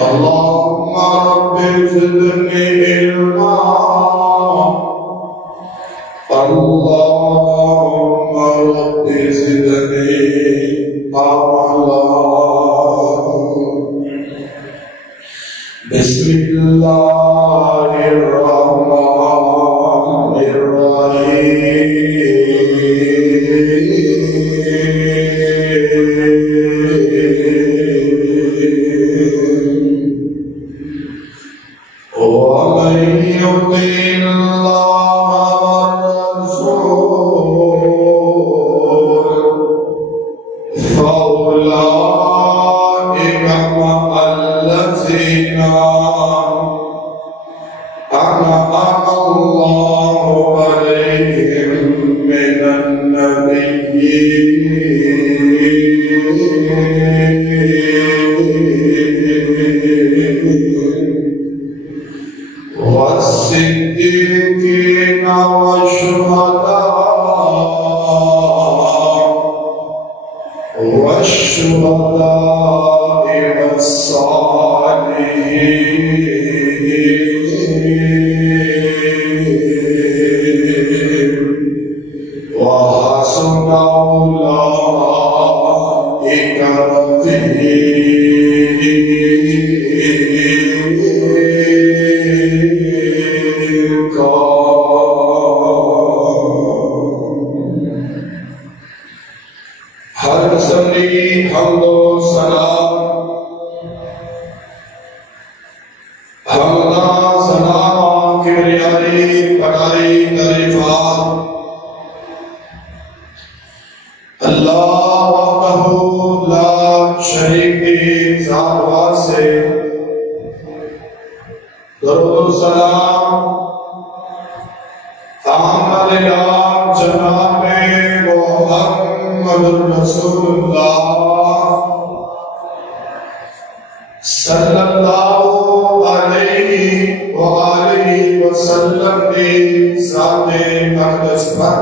اللهم رب زدني علما اللهم رب زدني عملا بسم الله الرحمن الرحيم ومن يطع الله والرسول فأولئك مع الذين أنعم الله عليهم من النبيين والصديقين والشهداء والصالحين وحسن أولئك رفيقا. ہر سنی حمد و سلام حمدہ ثنا کبریائی بڑائی تعریفات اللہ وحدہ لا شریک کی ذات واسطے درود و سلام آمد جناب محمد رسول اللہ صلی اللہ علیہ وآلہ وسلم کی ذات اقدس پر.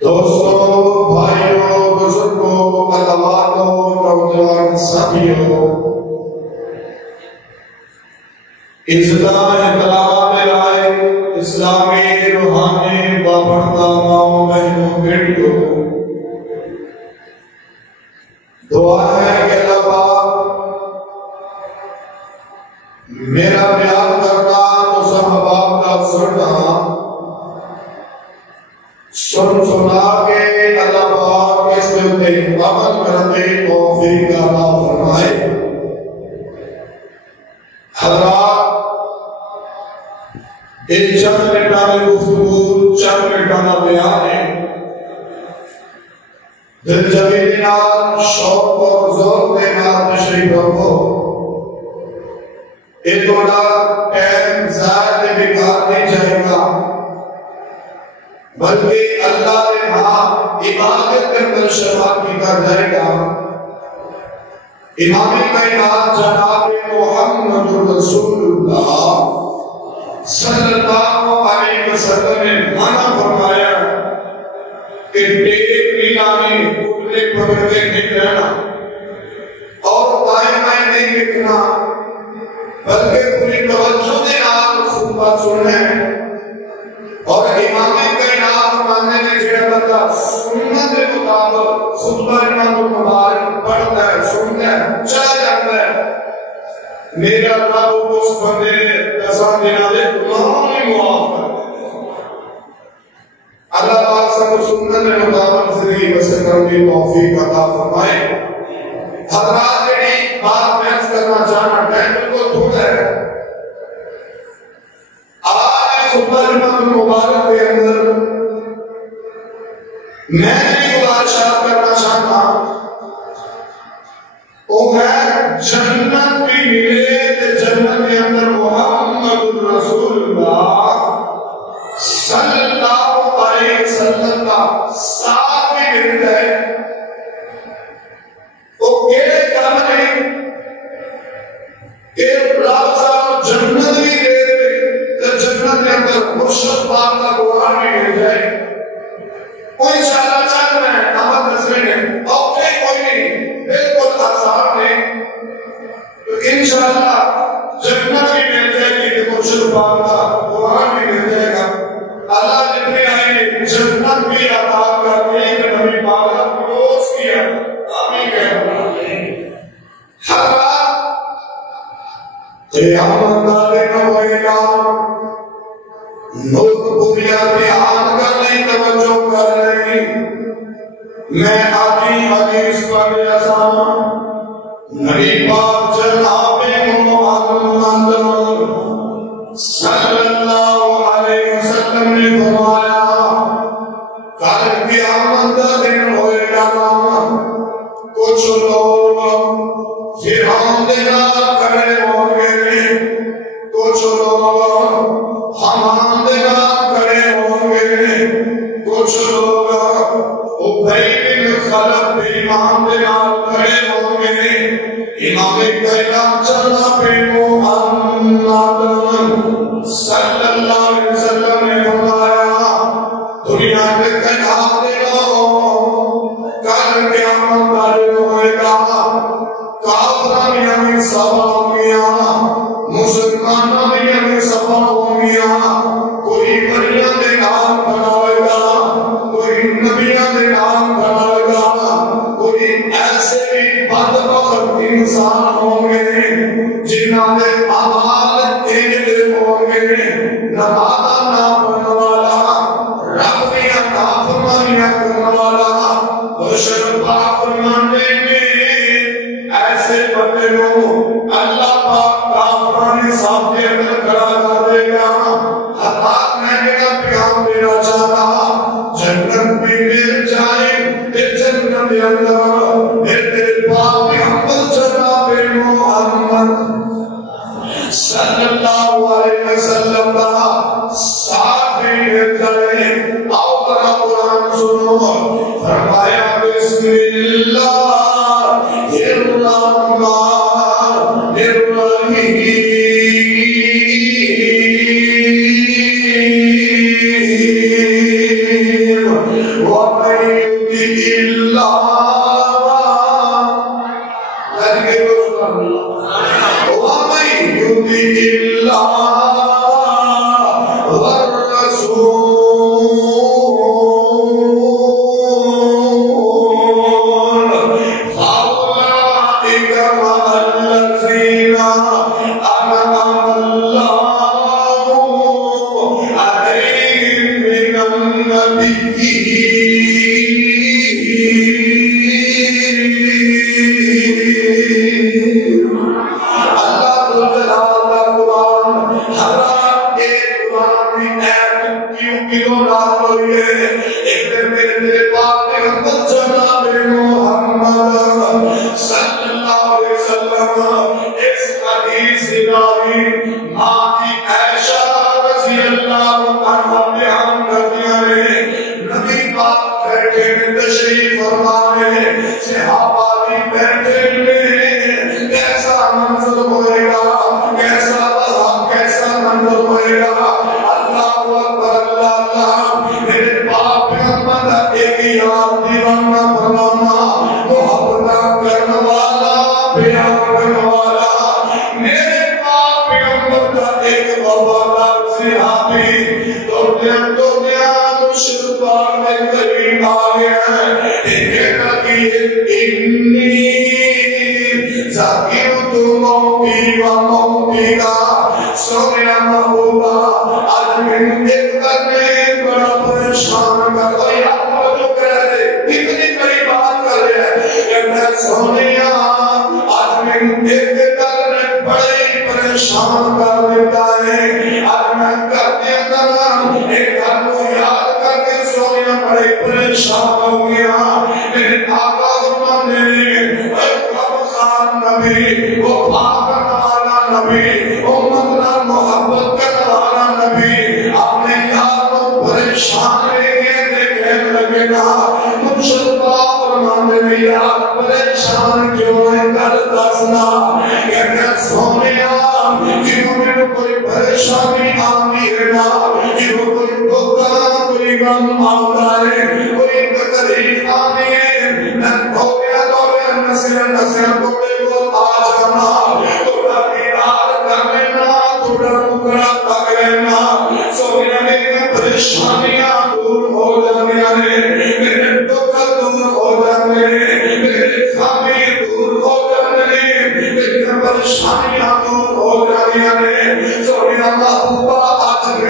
دوستو، بھائیوں، بزرگوں، علماء، نوجوان ساتھیوں، احترام رائے اسلامی روحانی بابردہ ماؤں بہنوں بیٹیوں، دعا ہے کہ اللہ پاک میرا بیان کرنا مسلم باپ کا سننا سنا کے اللہ پاک اس میں عمل کرنے توفیق عطا فرمائے. حضرات، ایک چند منٹانے گفتگو، چند منٹانا بیان ہے. دل جمیل نال شوق اور ذوق کے نال تشریف رکھو. ایک تھوڑا ٹائم ضائع بیکار نہیں جائے گا، بلکہ اللہ نے ہاں عبادت کے اندر شفاعت کیا جائے گا. امام کائنات جناب محمد رسول اللہ صلی اللہ علیہ وسلم نے منع فرمایا کہ ٹیک نیلامی اٹھنے پکڑتے نہیں رہنا اور دائیں بائیں نہیں دیکھنا، بلکہ پوری توجہ کے نال خطبہ سننا. اور امام کائنات ماننے نے جڑا بندہ سنت کے مطابق خطبہ امام مبارک پڑھتا ہے، سنتا ہے، چلا جاتا ہے، میرا رب اس بندے نے 10 دنوں کے گناہوں میں معاف کر دیتے. اللہ پاک سب کو سنت کے مطابق زندگی بسر کرنے کی توفیق عطا فرمائے. حضرات، جڑی بات بیان کرنا چاہنا ٹائم بالکل تھوڑا ہے. خطبہ امام مبارک کے اندر میں بھی گزارشات کرنا چاہتا ہوں، وہ ہے جنت بھی ملے تو جنت کے اندر محمد رسول اللہ صلی اللہ علیہ وسلم کا ساتھ بھی مل جائے. وہ کیڑے کام نہیں کہ رب صاحب جنت بھی دے جنت کے اندر مرشد پاک کا قرآن بھی مل جائے. کوئی انشاءاللہ چاہتا ہے نامت نسلیں اور کوئی نہیں، بالکل آسان نہیں. تو انشاءاللہ انشاءاللہ جنت بھی مل جائے گی کہ مرشد پاک کا قرآن بھی مل جائے گا. اللہ جتنے آئے جنت بھی عطا کر دے کہ نبی پاک کا کلوز کیا. آمین کہہ حضرات قیامت کا دن ہوئے گا. لوگ بنیاد دھیان کر نہیں توجہ کر رہی. میں آدھی حدیث پر ایسا نبی پاک جناب محمد صلی اللہ علیہ وسلم نے فرمایا کل قیامت کا دن ہوئے گا. کچھ لوگ فرعون کے نال کھڑے ہوں گے, کچھ لوگ حمان کے نال کھڑے ہوں گے, کچھ لوگ ابی بن خلف امام کے نال کھڑے ہوں گے. امام کائنات جناب محمد صلی اللہ علیہ وسلم نے فرمایا دنیا کے قیامت دنوں کل قیامت کا دن ہوئے گا. کافران یعنی سبا ہوں گیا, مسلمانوں یعنی سبا ہوں گیا. کوئی بڑیاں دے نام کھڑائے گا, کوئی نبیاں دے نام کھڑائے گا, کوئی ایسے بھی بدبخت انسان ہوں گے جنہاں دے اعمال ایجے ہوں گے. نمازاں نہ پڑھنے والا, رب دیا نافرمانیاں کرنے والا, روشن پاک فرمانے میں ایسے بندے کو اللہ پاک کافران صاحب کے اندر کھڑا کر دے گا. حضرات میں میرا پیغام دینا چاہتا جنت بھی مل جائے جنت کے اندر میرے پاک محمد جناب محمد صلی اللہ علیہ وسلم کا ساتھ بھی مل جائے. آؤ ذرا قرآن سنو. فرمایا بسم اللہ الرحمن الرحیم ومن يطع اللہ ومن يطع اللہ والرسول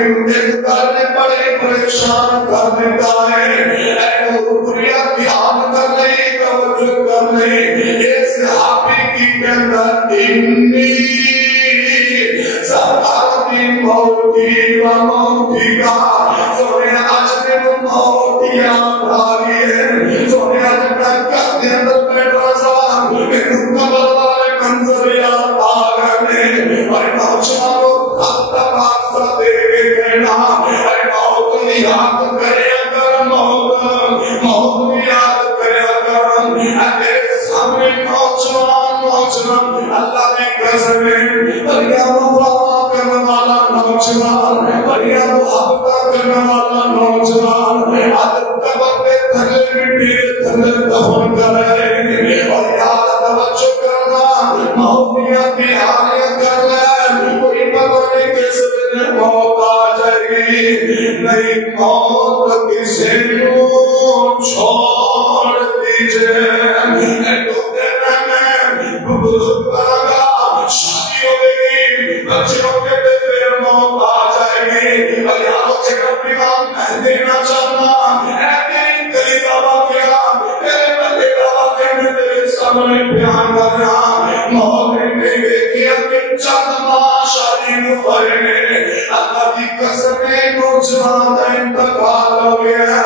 ایک کرنے بڑے پریشان کر دیتا ہے، اے روپیہ کی آن کر نہیں، توجہ کر نہیں، یہ صحابی کی کہنا انی سرکارتی موتی و موتی کا سونے عجب موتی یاد آگئی ہے، سونے عجب تک کے اندر بیٹھ رہا میرے قبر والے منظر یاد آگئے، اور نوچانوں خط راستہ دے کے کہنا اے موت یاد کریا کر، موت یاد کریا کر، اے سامنے نوچان اللہ نے قسم ہے، بڑیا وفا کرنے والا نوجوان، بڑیا محبت کرنے والا نوجوان، عادت قبر پہ تھلے مٹی تھلے دفن کر رہے، اور یاد توجہ کرنا موتیاں تیاریاں کر لے، کوئی پتہ نہیں کس دن موت آ جائے گی، نہیں موت کسی کو چھوڑ دیجئے، شادی ہوئے گی، بچے ہوئے گے، پھر موت آ جائے گی، اور یہاں سے اپنی بات میں دینا چاہنا، اے تیری دلی کا واقعہ، تیرے بلے کا واقعہ میں تیرے سامنے بیان کر رہا، موت نے دیکھیا کہ چند ماہ شادی ہوئے نے، اللہ کی قسم نوجوان کا انتقال ہو گیا،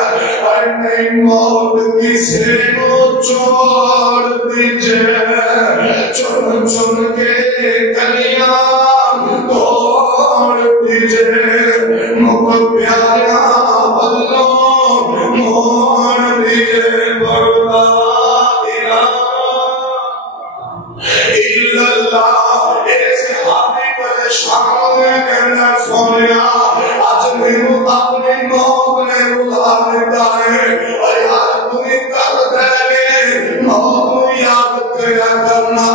اور نہیں موت کسی کو چھوڑ دیجئے، چن چن کے کلیاں توڑ دیجئے، مکھ پیارا بلوں موڑ دیجئے، بڑا الہ الا اللہ، ایسے حامی پریشان میں کہنا سونیا، آج میں اپنی موت نے رلا دیتا ہے، اور یاد تمہیں کر دے گے، موت یاد کیا کرنا،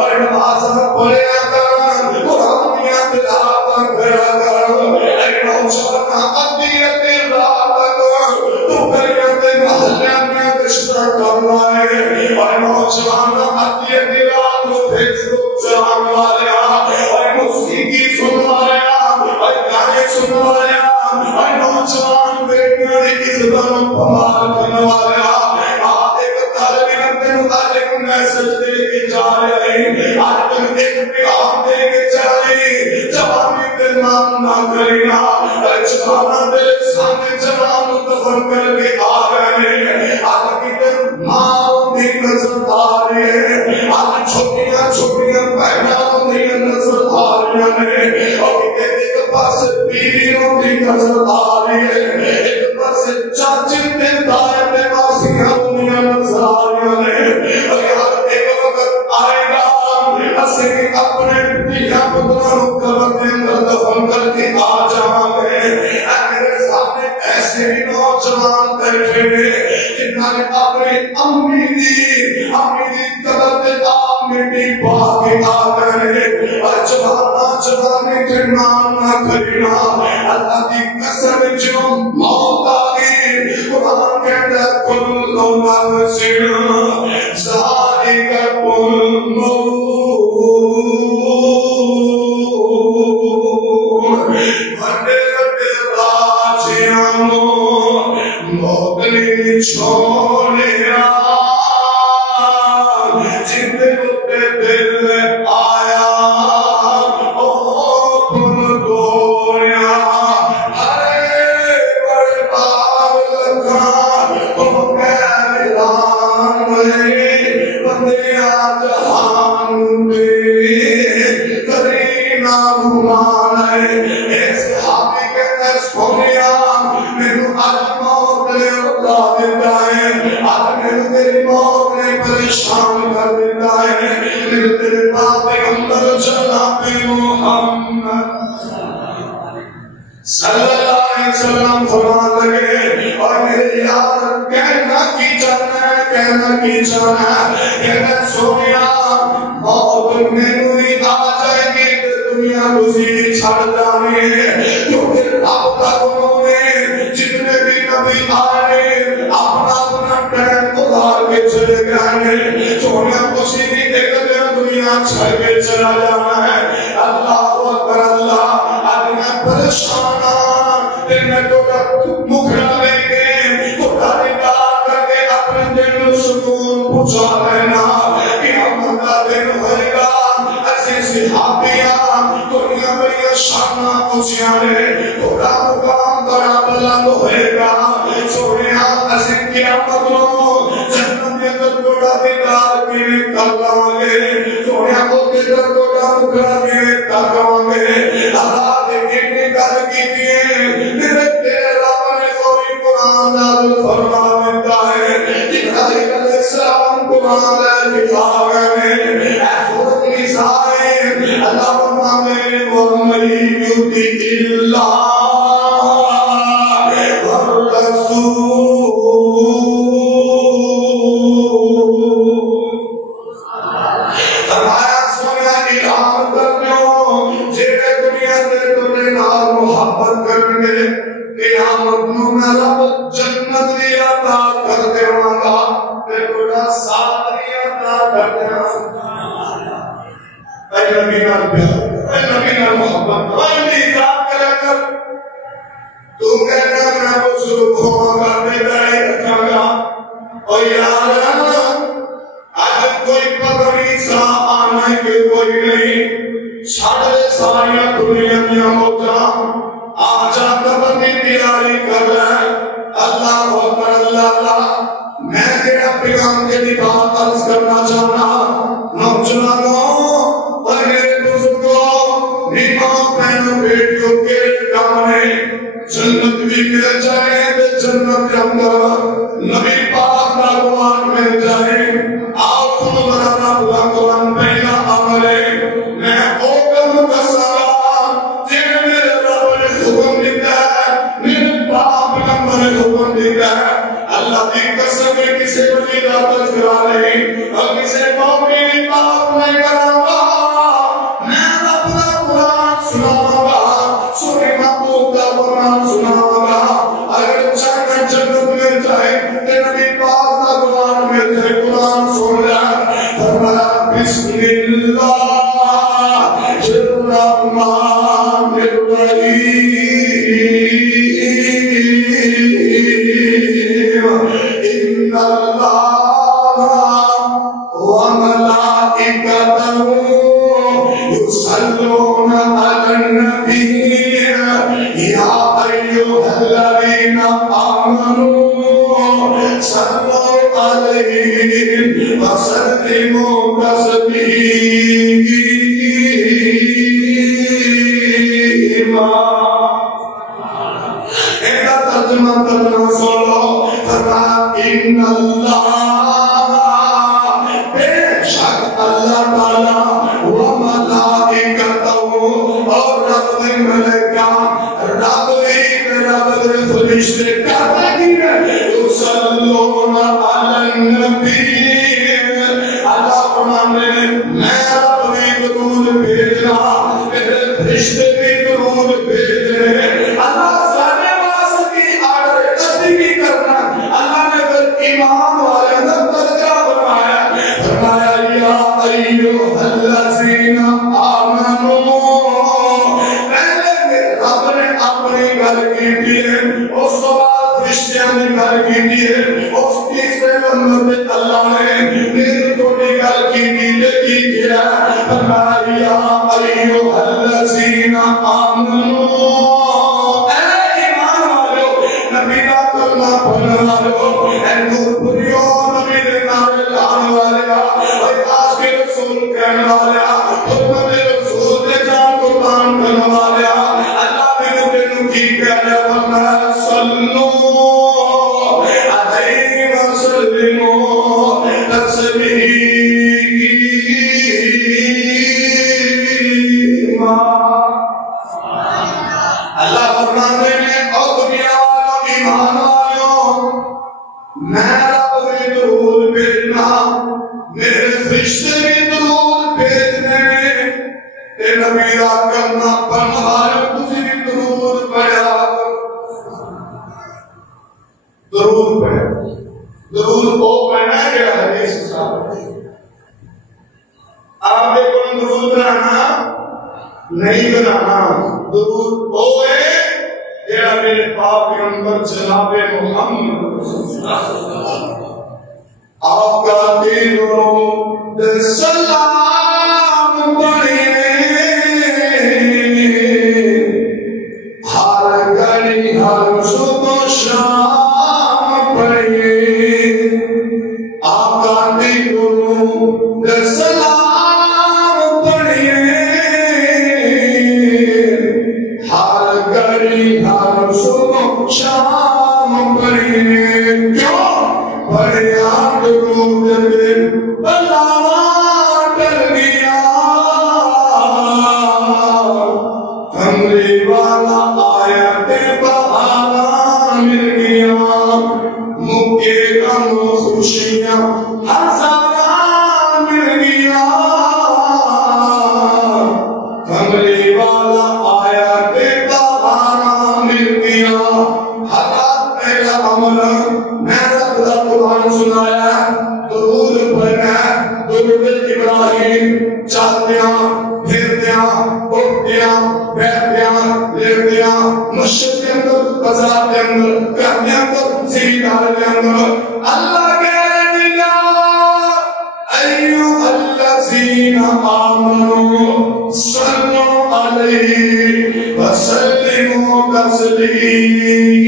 اور نمازہ پڑھیا کرنا، قرآنیاں تلاوت کیا کرنا، اے نوجوانا عدیت رات کر، تو کریت محلیہ میں رشتہ کرنا ہے، اور نوجوانا عدیت رات کو فیس بک چلانے والے، اور موسیقی سنوا رہا، اور گانے سنوا رہا، اور نوجوان بیٹیاں عزت و پمال کرنے والے، آپ ایک طالب علم آج ایک میسج دے کے جا رہے ہیں، آج ایک پیغام دے کے جا رہے ہیں، جوانی دل مان نہ کرینا، جوانا دل سامنے جوان دفن کر کے آ گئے ہیں، آج کی دل ماں بھی نظر آ رہی ہے، آج چھوٹیاں چھوٹیاں بہنوں بھی نظر آ رہی ہیں، اور ایک پاس بیویوں بھی نظر آ رہی ہے، ایک پاس چاچی کے دائیں میں ماسیاں بھی نظر آ رہی ہیں، اور یار ایک وقت آئے گا اسے اپنے دیا پتروں قبر کے اندر دفن کر کے آ جاؤں گے، میرے سامنے ایسے ہی نوجوان بیٹھے جنہوں نے اپنی امی دی قبر کے آم مٹی پا کے آ گئے، اور جوانا کے نام نہ کرینا، اللہ کی قسم جو موت آگئی، قرآن کہتا ہے کل نفس ذائقۃ الموت، موت نے چھوڑیا جن کو دل آیا او تم گویا، ہرے بڑے باغ لکھا تم کہلان ہے، بندیا جہان میں کرینا گمان ہے، ایسے حابی کہتا ہے سونیا میرے آج موت نے اٹھا دیتا ہے، آج میرے موت نے پریشان کر دیتا ہے، میرے تیرے پاک پیغمبر جناب محمد صلی اللہ علیہ وسلم فرمان لگے، اور میرے یار کہنا کی جانا کہنا سونیا موت میں نوری آ جائے گی، دنیا گزری چھڑ جانے ہیں، کیونکہ اب تک انہوں نے جتنے بھی نبی آئے اپنا ٹائم گزار کے چلے گئے، سونیا کسی بھی ایک دن دنیا چھڑ کے چلا جانا ہے، اللہ اکبر اللہ، آج میں پریشان مکھڑا لے کے خدا دی بات کر کے اپنے دل کو سکون پہنچا لینا قیامت کا دن ہوئے گا ایسے صحابیاں دنیا بڑی شانہ اونچیاں نے خدا مقام بڑا بلند ہوئے گا سونے ایسے قیامت لو جنت کے اندر بڑا دیدار کے کر گے سونے کو دیدار بڑا مکھڑا کے کر گے اللہ دیکھنے کر کی دیئے میرے تیرے رب نے کوئی قرآن نازل فرماتا ہے ابراہیم علیہ السلام قرآن لے کے آ گئے اے سورۃ نساء اللہ فرماتے وَمَن يُطِعِ اللَّهَ جڑا میرے پاک پیغمبر جناب محمد آپ کا دل سلام پڑھے ہر گھڑی ہر صبح شام پڑھے آپ کا دل سلام پڑھے ہر گھڑی ہر صبح شام پڑھے کیوں پڑھے آپ درود پہ بلاوا ڈر گیا کمرے والا آیا تے بہارا مل گیا مکے غم خوشیاں ہزارہ مل گیا کمرے والا آیا تے بہارا مل گیا حالات پہلا عمل میں رب دا قرآن سنایا درود پڑھنا درود ابراہیم چلدیاں پھردیاں اٹھدیاں بیٹھدیاں لیٹدیاں مسجد کے اندر بازار کے اندر گھر کے اندر زمیندار کے اندر اللہ کہنے لگا ایھا الذین آمنوا صلوا علیہ وسلموا تسلیما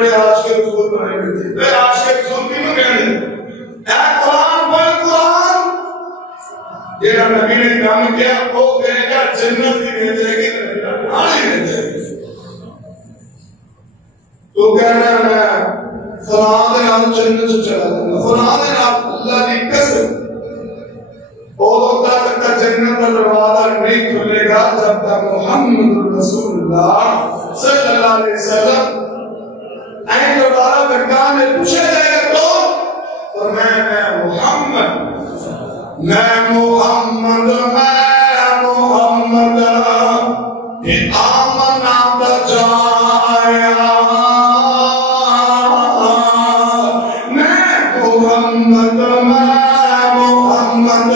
میں آج کے رسول بنائے گئے میں آج کے رسول کی میں کہنے اے قرآن پر قرآن یہ نبی نے کام کیا وہ کہے گا جنت بھی مل جائے گی آنے مل جائے گی تو کہنا میں فلاں دے نام جنت سے چلا جاؤں فلاں دے نام اللہ کی قسم اور تک جنت کا دروازہ نہیں کھلے گا جب تک محمد رسول اللہ صلی اللہ علیہ وسلم این دوبارہ مکان میں پوچھے جائے گا تو فرمایا میں محمد آمنا بجایا میں محمد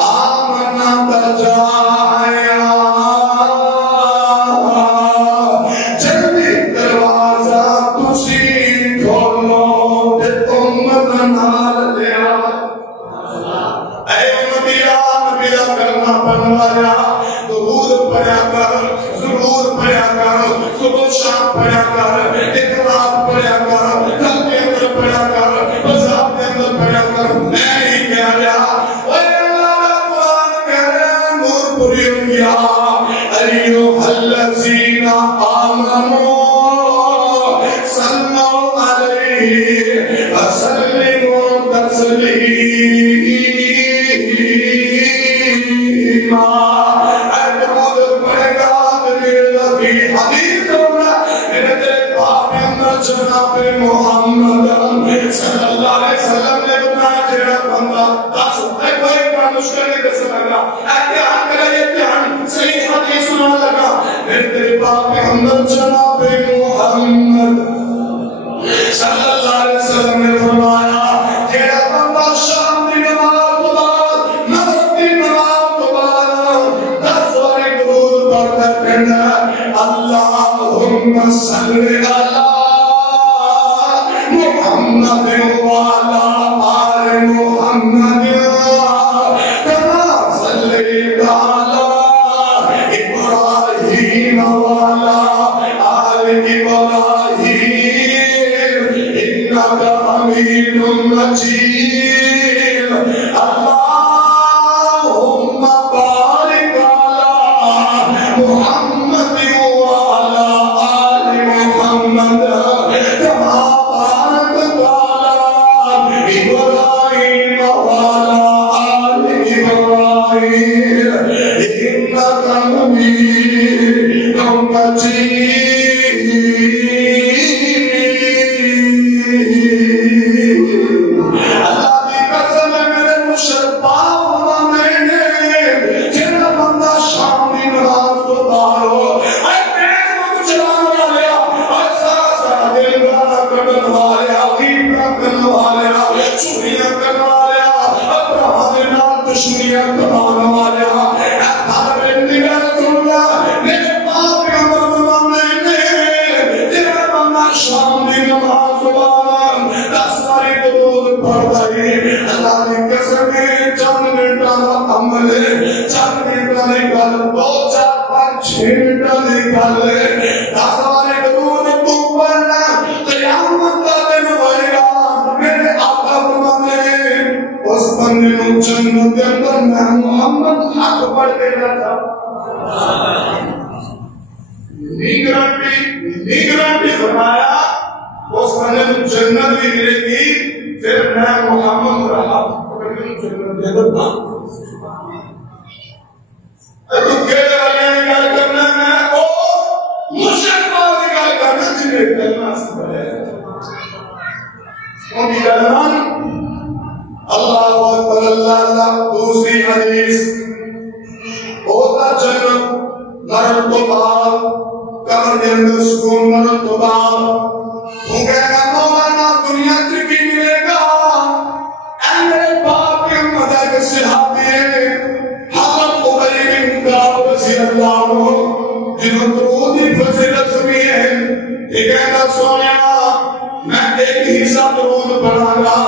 آمنا بجایا جلدی دروازہ تسی کھولو تے امت نال لیا اے امتیا نبی دا کلمہ پڑھوایا درود پڑھیا کر ضرور پڑھیا کر صبح شام پڑھیا کر اقرار پڑھیا کر گھر کے اندر پڑھیا کر بازار کے اندر پڑھیا کر میں ہی کہہ رہا اے اللہ کا قرآن کہہ رہا نور پوری ہو گیا ایھا الذین آمنوا صلوا علیہ وسلموا تسلیما جناب محمد صلی اللہ علیہ وسلم نے بتایا جڑا بندہ 10 کوئی کام مشکل نہیں کر سکتا احتیاط کرے احتیاط صحیح حدیث سنا لگا میرے پاک پیغمبر جناب محمد صلی اللہ علیہ وسلم نے فرمایا جڑا بندہ شام کی نماز کے بعد نفل کی نماز کے بعد 10 بار درود پڑھتا کہنا اللہم صلی علی محمد وعلى آل محمد كما صليت على إبراهيم وعلى آل إبراهيم إنك حميد مجيد اللهم بارك على محمد وعلى آل محمد كما إبراهيم وعلى آل إبراهيم إنك حميد مجيد اللہ کی قسم ہے میرے مشرق پڑھتا ہی اللہ نے قسم چند منٹاں دا عمل چند منٹاں دی گل 2 4 5 6 منٹاں دی گل 10 والے درود تو پڑھنا قیامت دا دن ہوئے گا میرے آقا فرماتے ہیں اس بندے نوں جنت دے اندر میں محمد حق پڑھ کے رکھا نگرانٹی فرمایا اس بندے نوں جنت بھی ملے گی پھر میں محمد رہا جنت دے دتا تو کہے والے گل کرنا میں او مشرک والی گل کرنا جنہیں کلمہ سنبھلے ان کی کلمان اللہ اکبر اللہ اللہ دوسری حدیث ہوتا جنت مرد تو بعد قبر کے اندر سکون مرد تو بعد تو کہنا مولانا دنیا ترکی ملے گا اے میرے باپ کے مدد صحابی حضرت عبی بن کعب رضی اللہ عنہ جنہوں درودی فضیلت سنی ہے یہ کہنا سونیا میں ایک حصہ درود پڑھا گا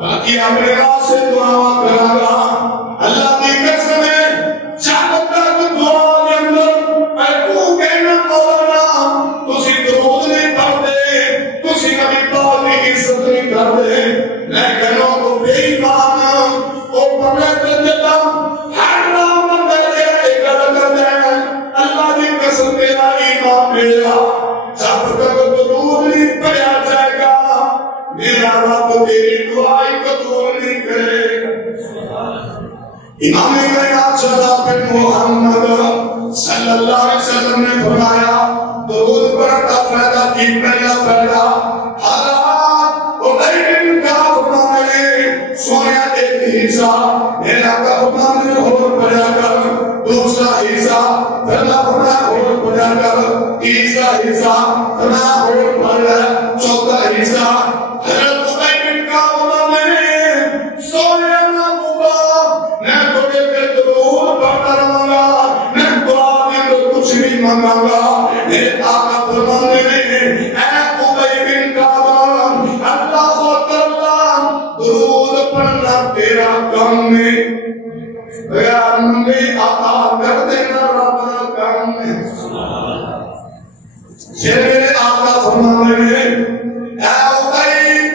باقی اپنے راہ سے دعا کرا گا اللہ کی قسم ہے جب تک دعا کے اندر اے تو کہنا مولانا تسی درود نہیں پڑھتے تسی نبی پاک کی عزت نہیں کرتے میں کہنا تو بے ایمان او پڑھے تے جتا ہر راہ بندے ایک گل کرتے ہیں اللہ کی قسم تیرا ایمان میرا جب تک درود نہیں پڑھا جائے گا میرا رب تیری دعائی قبول نہیں کرے گا امام کائنات جناب محمد صلی اللہ علیہ وسلم نے فرمایا درود پڑھنا فائدہ کی پہلا فائدہ حضرت عبی بن کعب فرمانے سویا ایک حصہ میرا فرمانے اور پڑھا کر دوسرا حصہ فرما فرمایا اور پڑھا کر تیسرا حصہ فرما اور پڑھا چوتھا حصہ حضرت عبی بن کعب فرمانے سویا نہ ہوگا میں تجھے پہ درود پڑھتا رہوں گا میں دعا کے اندر کچھ نہیں مانگا گا میرے آقا فرمانے اے عبی بن کعب اللہ اکبر درود پڑھنا تیرا کام ہے غیر منگی عطا کر دینا رب کا کام ہے یہ میرے آقا فرمانے اے عبی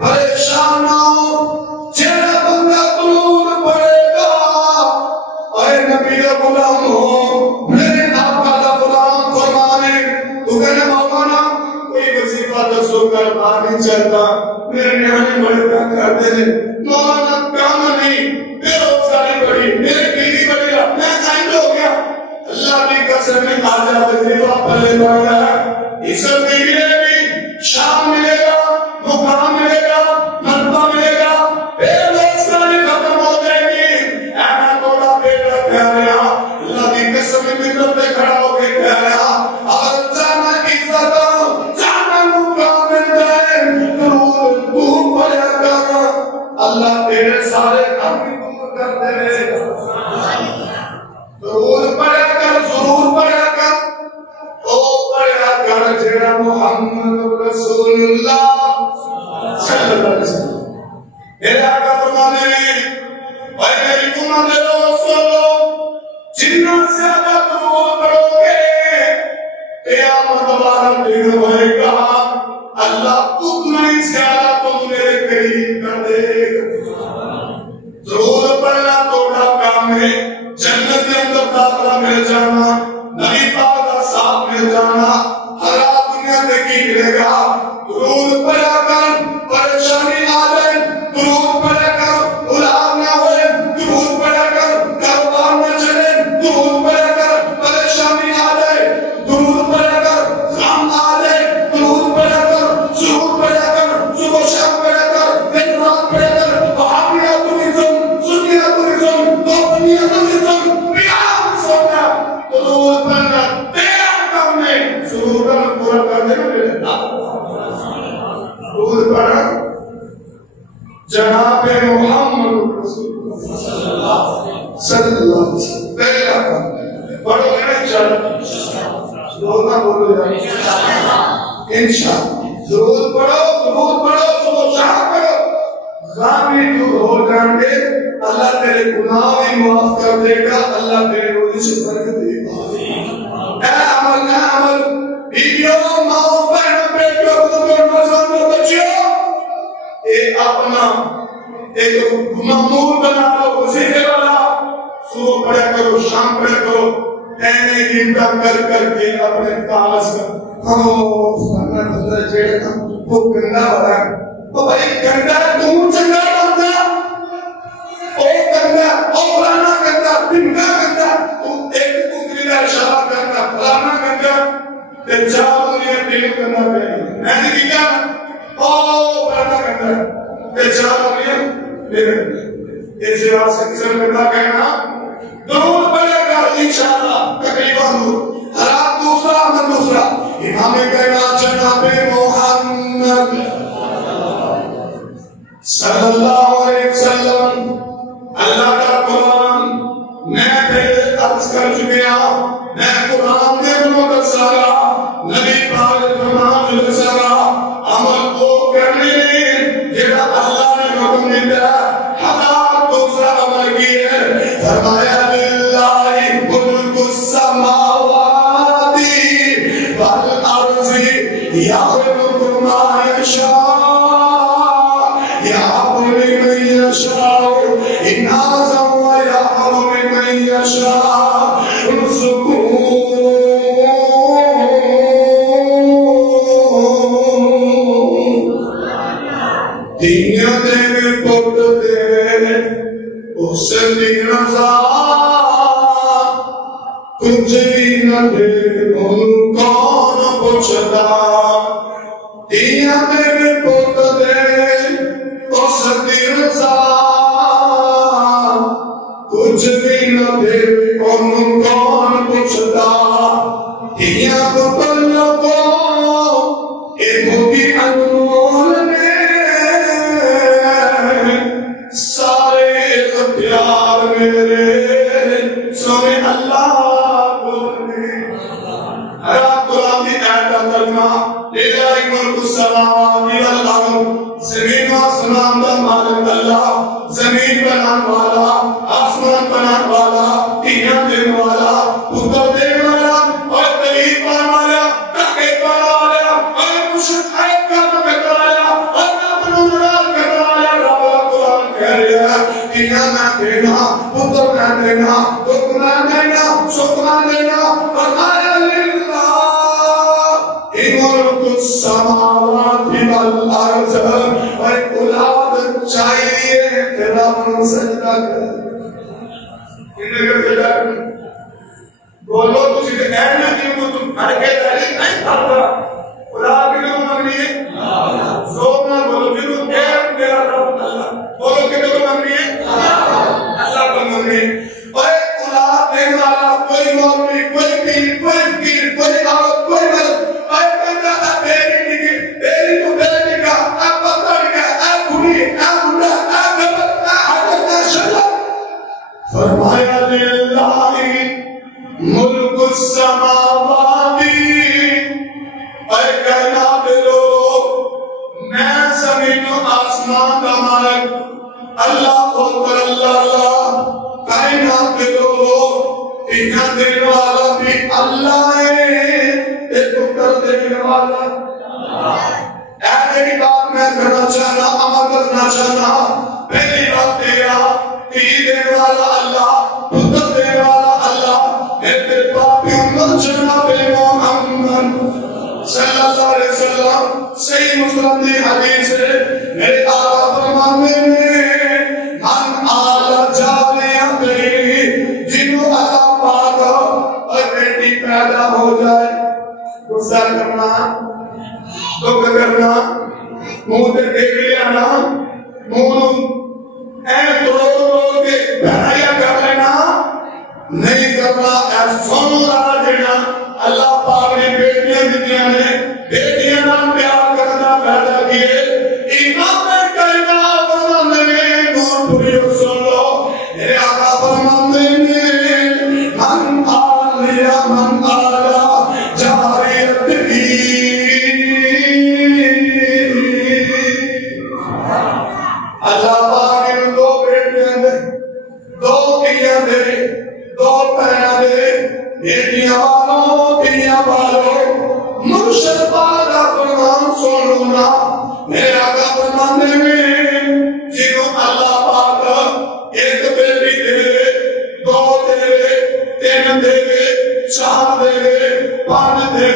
پریشان ہو جیڑا بندہ درود پڑھے گا اے نبی کا غلام ہو میرے آقا کا غلام فرمانے تو کہنے مولانا کوئی وظیفہ دسو کرنا نہیں چاہتا میرے نہانے بڑے کا کرتے ہیں مولانا کام نہیں بے روزگاری بڑی میرے بیوی بڑی میں قائد ہو گیا اللہ کی قسم میں آجا وظیفہ پلے پڑ گیا عزت بھی ملے گی شام ملے گا مقام ملے گا مرتبہ ملے گا بے روزگاری ختم ہو جائے گی اینا توڑا بیٹا کہہ رہا اللہ کی قسم میں ملت پہ کھڑا ہو کے کہہ رہا اگر جانا عزت جانا مقام مل جائے درود تو پڑھا کر اللہ تیرے سارے کام کی دور کر دے درود پڑھا کر ضرور پڑھا کر او پڑھا کر جیڑا محمد رسول اللہ صلی اللہ علیہ وسلم میرے آقا فرمانے اے میری امت لوگ سنو جتنا زیادہ درود پڑھو گے قیامت والا دن ہوئے گا اللہ اتنا ہی زیادہ تم میرے قریب کر دے گا درود پڑھنا توڑا کام ہے جنت کے اندر داخلہ مل جانا نبی پاک کا ساتھ مل جانا ہر دنیا میں کی ملے گا درود پڑھا کر پریشانی آ جائے درود پڑھا کر غلام نہ ہوئے درود پڑھا کر کاروبار نہ چلے درود پڑھا کر پریشانی آ جائے درود پڑھا کر غم آ جائے درود پڑھا کر ضرور پڑھا کر صبح شام پڑھا کر دن رات پڑھا کر وہابیا توریزم سنیا توریزم دوبنیا توریزم بیان سونا درود پڑھنا تیرا کام ہے ضرور کرنا پورا کر دینا میرے درود پڑھا جناب محمد رسول صلی اللہ علیہ وسلم پہلا کام پڑھو گے انشاءاللہ درود نہ بولو جائے انشاءاللہ درود پڑھو صبح شام پڑھو غم بھی دور ہو جائیں گے، اللہ تیرے گناہ بھی معاف کر دے گا، اللہ تیرے روزی سے برکت دے گا۔ اے عمل بیویوں، ماؤں، بہنوں، بیٹیوں، بزرگوں، نوجوانوں، بچیوں، ایک اپنا ایک معمول بنا لو، وظیفے والا، صبح پڑھا کرو، شام پڑھا کرو، اینے گھنٹہ کر کر کے اپنے کاغذ کا فلانا بندہ جیڑا وہ گندا ہو رہا ہے، وہ بھائی گندا تم چنگا بنتا، او گندا، او فلانا گندا، ڈنگا گندا، تو ایک انگلی کا اشارہ کرنا فلانا گندا، تے چار انگلیاں ٹیپ کرنا پڑے، میں نے کیا او فلانا گندا، تے چار انگلیاں میرے ایسے واسطے کسر کرنا کہنا دور پڑے گا انشاءاللہ تقریباً دور، حالات دوسرا من دوسرا، امام کہنا جناب محمد صلی اللہ علیہ وسلم اللہ کا قرآن میں پہلے عرض کر چکیا، میں قرآن دے بلوت سارا نبی پاک فرمان جو سارا عمل کو کرنے لئے جیڑا اللہ نے حکم دیتا ہے، حضرات دوسرا عمل کی ہے، فرمایا للہ ملک السماوات والارض یخلق ما یشاء یہب لمن یشاء اناثا ویہب لمن یشاء دنیا دے میں پوٹ دے اس دن رضا کچھ بھی نہ دے ان کون پوچھتا، دنیا دے میں پوٹ دے اس دن رضا کچھ بھی نہ دے ان کون پوچھتا، دنیا کو پلنا کو ایک ہوتی انمول نے سارے اختیار میرے سونے اللہ بولنے حیات قرآن کی آیت ترجمہ للہ ملک السماوات والارض، زمین و آسمان کا مالک اللہ، زمین بنانے والا، آسمان بنانے والا، دنیا دینے والا، پتر دینے والا، اور طریق پانے والا، تحقیق پانے والا، اور مشرق عیب کرنا کرنے والا، اور نابنو مراد کرنے والا، رب قرآن کہہ رہا ہے دنیا میں دینا، پتر میں دینا، دکھ میں دینا، سکھ میں دینا، فرمایا للہ ملک السماوات والارض، اور اولاد چاہیے تیرا من سجدہ کر، انہیں کر سجدہ کر، بولو تسی تے اہم نہیں کو تم گھر کے تعلیم نہیں کرتا، اولاد کی لوگ مانگنی ہے، زور نہ بولو جنہوں اہم میرا رب اللہ، بولو کہ لوگ مانگنی ہے، اللہ کو مانگنی ہے، اور ایک اولاد دینے والا کوئی مولوی، کوئی پیر، کوئی فقیر، کوئی عورت، کوئی مرد، فرمایا للہ ملک السماوات، اے کائنات لوگ میں زمین و آسمان کا مالک اللہ اکبر اللہ، کائنات لوگ دنیا دینے والا بھی اللہ ہے، ایک پتر دینے والا ایک بات میں کرنا چاہنا، عمل کرنا چاہنا، پہلی بات تیرا دینے والا اللہ، پتر دینے والا اللہ، میرے پاپی امت جناب محمد صلی اللہ علیہ وسلم، صحیح مسلم دی حدیث ہے، میرے آقا فرمانے میں من آل جالیہ گئی، جنہوں اللہ پاک اور بیٹی پیدا ہو جائے، غصہ کرنا، دکھ کرنا، منہ تے دیکھ لینا، منہ اے توڑ کے بہنایا کر لینا نہیں کرنا، اے سنو رہا دینا، اللہ پاک نے بیٹیاں دیتیاں نے، بیٹیاں نام پیار کرنا پیدا کیے، امام کائنات فرمانے نور پوریو سن لو، میرے آقا فرمانے من آلیا من آلا جاریت اللہ پاک ان دو بیٹیاں دے دو دھیاں دے دو بہناں دے بیٹیاں والوں دھیاں والوں مرشد پاک دا فرمان سنو نا میرے آقا فرماندے میں جنہوں اللہ پاک ایک بیٹی دے دو دے تین دے چار دے پانچ دے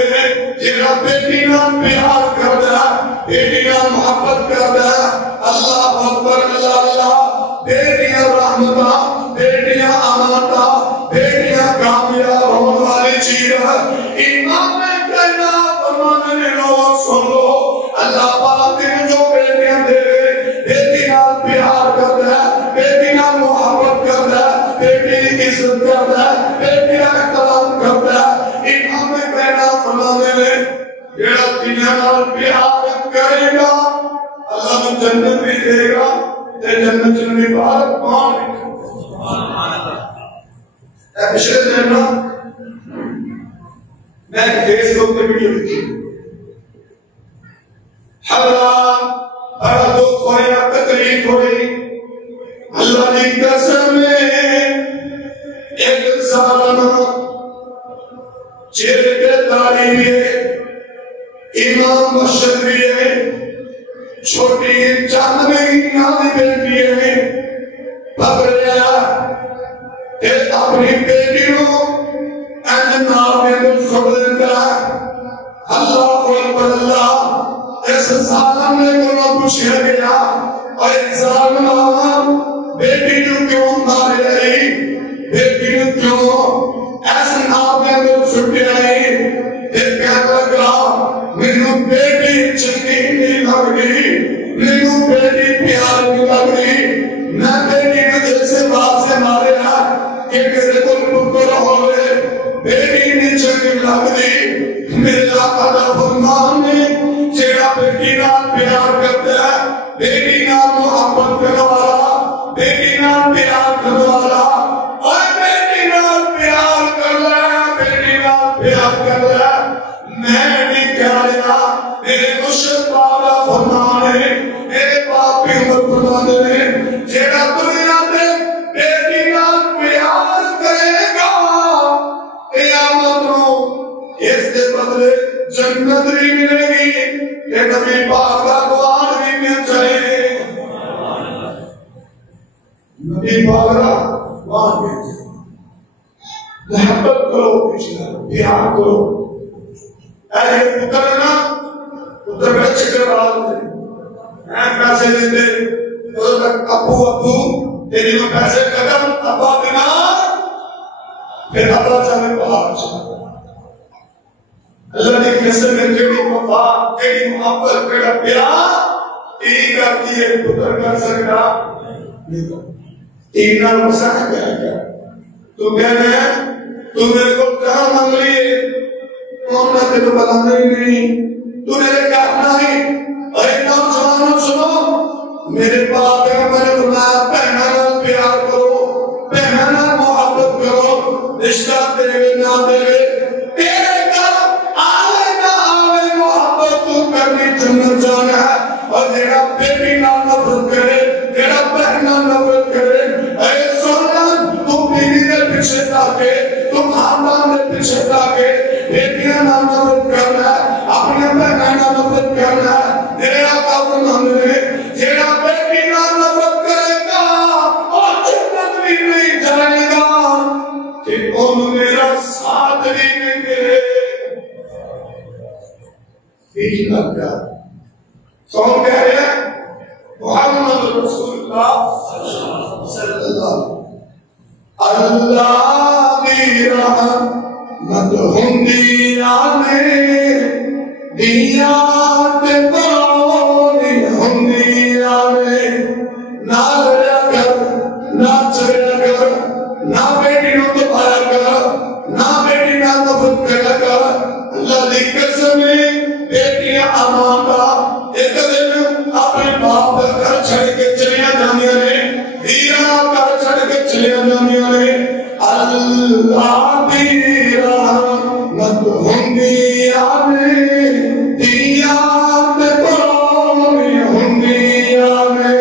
جنہا بیٹی نام پیار کردا بیٹی نام محبت کردا اللہ اکبر اللہ اللہ بیٹیاں رحمتاں بیٹیاں امانتاں بیٹیاں کامیاب ہونے والی چیز امام کائنات فرمانے نے لوگ سن لو اللہ پاک نے جو بیٹیاں دے بیٹی نال پیار کردا بیٹی نال محبت کردا بیٹی کی عزت کردا بیٹی کا احترام کردا امام کائنات فرمانے نے جڑا دنیا نال پیار کرے گا اللہ کو جنت بھی دے گا تے جنت میں بارک کون سبحان اللہ اے پچھلے دن نا میں فیس بک پہ ویڈیو دیکھی حالات بڑا دکھ ہویا تکلیف ہوئی اللہ کی قسم ایک سالانہ چہرے پہ داڑھی بھی ہے امام مشہد بھی ہے چھوٹی چاند میں نامی بیٹی ہے پکڑیا اپنی بیٹیوں نام میں دل سڑ دیتا اللہ اکبر اللہ اس ظالم نے کو پوچھا گیا اور ایک ظالم بیٹی کو کیوں مارے رہی بیٹی کو کیوں ایسے نام میں دل سڑ رہی ایک کہنے لگا میرے بیٹی چنگی نہیں لگ رہی میرے بیٹی پیار نہیں لگ رہی میں بیٹی کو جیسے بات سے مارے کہ میرے کو پتر ہوئے بیٹی نہیں چنگی لگ رہی میرے آقا دا فرمان نے جیڑا بیٹی نال پیار کرتا ہے بیٹی نال محبت کرنے والا بیٹی نال پیار کرنے والا اور بیٹی نال پیار کر رہا بیٹی نال پیار کر رہا میں نہیں کہہ رہا میرے مرشد والا فرمان ہے میرے باپ بھی عمر فرمان ہے جیڑا دنیا میں بیٹی نال پیار کرے گا قیامت نو اس دے بدلے جنت بھی ملے گی کہ نبی پاک کا قرآن بھی مل جائے نبی پاک کا قرآن مل جائے محبت کرو پچھلا پیار کرو ایسے پتر نا پتر میں چکر والا میں پیسے دیتے ابو تیری میں پیسے قدم ابا بیمار پھر ابا چاہے باہر چاہے اللہ نے کیسے میں جڑی وفا جڑی محبت جڑا پیار یہی کرتی ہے پتر کر سکتا ایک نال مساح کیا تو کہنے تو میرے کو کہاں مانگ لیے میں تے تو بلانا ہی نہیں تو میرے کہنا ہی اے نوجوانوں سنو میرے باپ نے فرمایا بہنوں نال پیار کرو بہنوں نال محبت کرو رشتہ دے نہ دے تیرے گھر آوے نہ آوے محبت تو کرنی جنت جانا ہے اور جیڑا بیٹی نال نفرت کرے جیڑا بہن نال نفرت کرے اے سونا تو بیوی دے پیچھے تاکے تو خاندان دے پیچھے تاکے بیٹیاں نال نفرت کرنا اپنی بہناں نال نفرت کرنا میرے آقا فرمان نے جیڑا بیٹی نال نفرت کرے گا اور جنت بھی نہیں جائے گا کہ ان میرا ساتھ بھی نہیں ملے یہی بات ہے کون کہہ رہے ہیں محمد رسول اللہ صلی اللہ اللہ دی رحمت ہندی آنے دیا تے پرونی ہندی آنے نہ لڑیا کر نہ چڑیا کر نہ بیٹی نو دبایا کر نہ بیٹی نہ نفرت کریا کر اللہ دی قسم بیٹیاں امانتا ایک دن اپنے باپ کا گھر چھڑ کے چلیاں جانیاں نے دھیرا گھر چھڑ کے چلیاں جانیاں نے اللہ دی رحمت ہندی آنے دیا تے پرونی ہندی آنے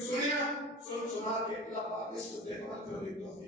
سنیا سن سنا کے اللہ پاک اس کو دیکھنا کر دی توفیق